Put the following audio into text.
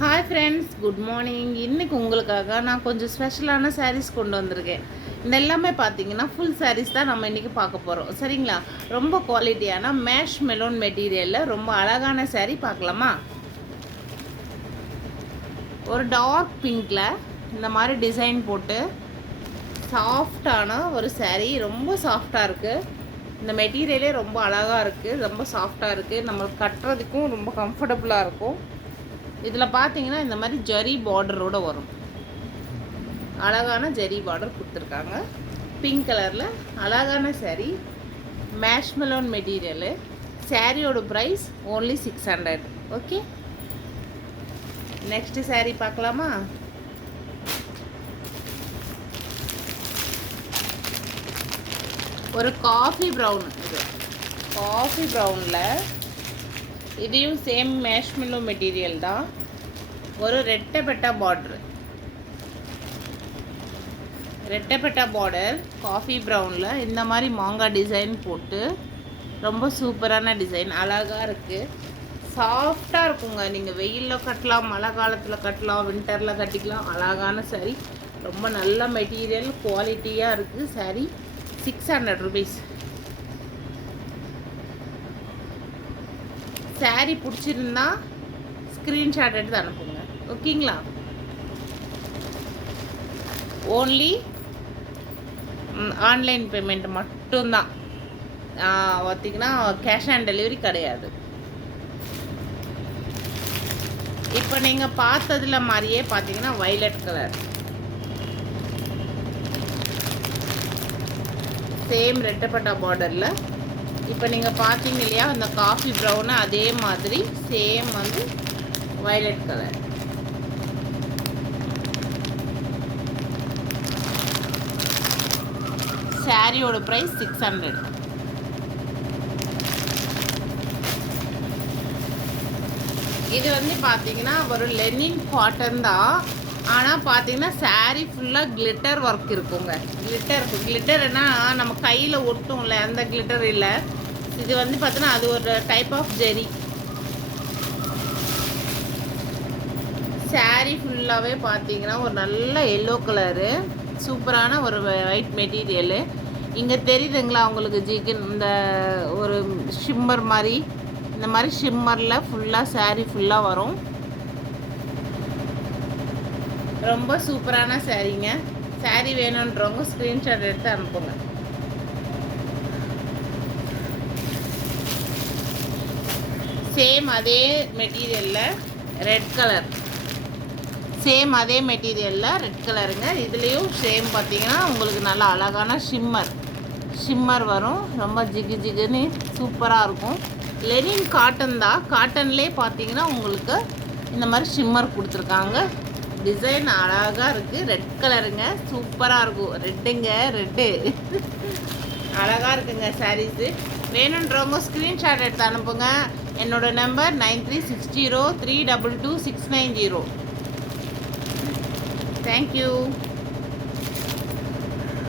Hi friends, good morning. இன்றைக்கி உங்களுக்காக நான் கொஞ்சம் ஸ்பெஷலான சாரீஸ் கொண்டு வந்திருக்கேன். இந்த எல்லாமே பார்த்தீங்கன்னா ஃபுல் சாரீஸ் தான் நம்ம இன்றைக்கி பார்க்க போகிறோம். சரிங்களா? ரொம்ப குவாலிட்டியான மேஷ் மெலோன் மெட்டீரியலில் ரொம்ப அழகான சாரீ பார்க்கலாமா? ஒரு டார்க் பிங்க்கில் இந்த மாதிரி டிசைன் போட்டு சாஃப்டான ஒரு சாரீ. ரொம்ப சாஃப்டாக இருக்குது. இந்த மெட்டீரியலே ரொம்ப அழகாக இருக்குது, ரொம்ப சாஃப்டாக இருக்குது. நம்மளுக்கு கட்டுறதுக்கும் ரொம்ப கம்ஃபர்டபுளாக இருக்கும். இதில் பார்த்தீங்கன்னா இந்த மாதிரி ஜரி பார்டரோடு வரும். அழகான ஜரி பார்டர் கொடுத்துருக்காங்க. பிங்க் கலரில் அழகான சாரீ, மேஷ் மெலோன் மெட்டீரியலு. சாரியோட price only 600. Okay, next sari பார்க்கலாமா? ஒரு காஃபி ப்ரௌன். இது காஃபி ப்ரௌனில் இதையும் சேம் மேஷ் மெலோன் மெட்டீரியல் தான். ஒரு ரெட்டைப்பட்டா பார்டர் காஃபி ப்ரௌனில் இந்த மாதிரி மாங்காய் டிசைன் போட்டு ரொம்ப சூப்பரான டிசைன், அழகாக இருக்குது. சாஃப்டாக இருக்குங்க. நீங்கள் வெயிலில் கட்டலாம், மழை காலத்தில் கட்டலாம், வின்டரில் கட்டிக்கலாம். அழகான சாரீ, ரொம்ப நல்ல மெட்டீரியல், குவாலிட்டியாக இருக்குது. சாரீ 600 rupees. சாரீ பிடிச்சிருந்தா ஸ்க்ரீன்ஷாட் எடுத்து அனுப்புங்க. ஓகேங்களா? ஓன்லி ஆன்லைன் பேமெண்ட் மட்டும்தான். பார்த்திங்கன்னா கேஷ் ஆன் டெலிவரி கிடையாது. இப்போ நீங்கள் பார்த்ததில் மாதிரியே பார்த்தீங்கன்னா வைலட் கலர், சேம் ரெட்டப்பட்டா பார்டரில். இப்போ நீங்கள் பார்த்தீங்க இல்லையா, அந்த காஃபி ப்ரௌனு அதே மாதிரி சேம் வந்து வயலட் கலர். சாரியோட ப்ரைஸ் 600. இது வந்து பார்த்தீங்கன்னா ஒரு லெனின் காட்டன் தான். ஆனால் பார்த்தீங்கன்னா சாரீ ஃபுல்லாக கிளிட்டர் ஒர்க் இருக்குங்க. கிளிட்டர்னா நம்ம கையில் ஒட்டும்ல, அந்த கிளிட்டர் இல்லை. இது வந்து பார்த்தீங்கன்னா அது ஒரு டைப் ஆஃப் ஜெரி. சாரீ ஃபுல்லாகவே பார்த்தீங்கன்னா ஒரு நல்ல எல்லோ கலரு, சூப்பரான ஒரு ஒயிட் மெட்டீரியலு. இங்கே தெரியுதுங்களா உங்களுக்கு? இந்த ஒரு ஷிம்மர் மாதிரி, இந்த மாதிரி ஷிம்மரில் ஃபுல்லாக சாரீ ஃபுல்லாக வரும். ரொம்ப சூப்பரான சாரீங்க. சாரீ வேணுன்றவங்க ஸ்க்ரீன்ஷாட் எடுத்து அனுப்புங்க. சேம் அதே மெட்டீரியலில் ரெட் கலர், சேம் அதே மெட்டீரியலில் ரெட் கலருங்க. இதுலேயும் சேம் பார்த்தீங்கன்னா உங்களுக்கு நல்லா அழகான ஷிம்மர் வரும். ரொம்ப ஜிகு ஜிகுன்னு சூப்பராக இருக்கும். லெனின் காட்டன் தான். காட்டன்லேயே பார்த்தீங்கன்னா உங்களுக்கு இந்த மாதிரி ஷிம்மர் கொடுத்துருக்காங்க. டிசைன் அழகாக இருக்குது. ரெட் கலருங்க, சூப்பராக இருக்கும். ரெட்டு அழகாக இருக்குங்க சாரீஸு. வேணுன்றவங்க ஸ்க்ரீன்ஷாட் எடுத்து அனுப்புங்க. என்னோடய நம்பர் 9360322690. தேங்க்யூ.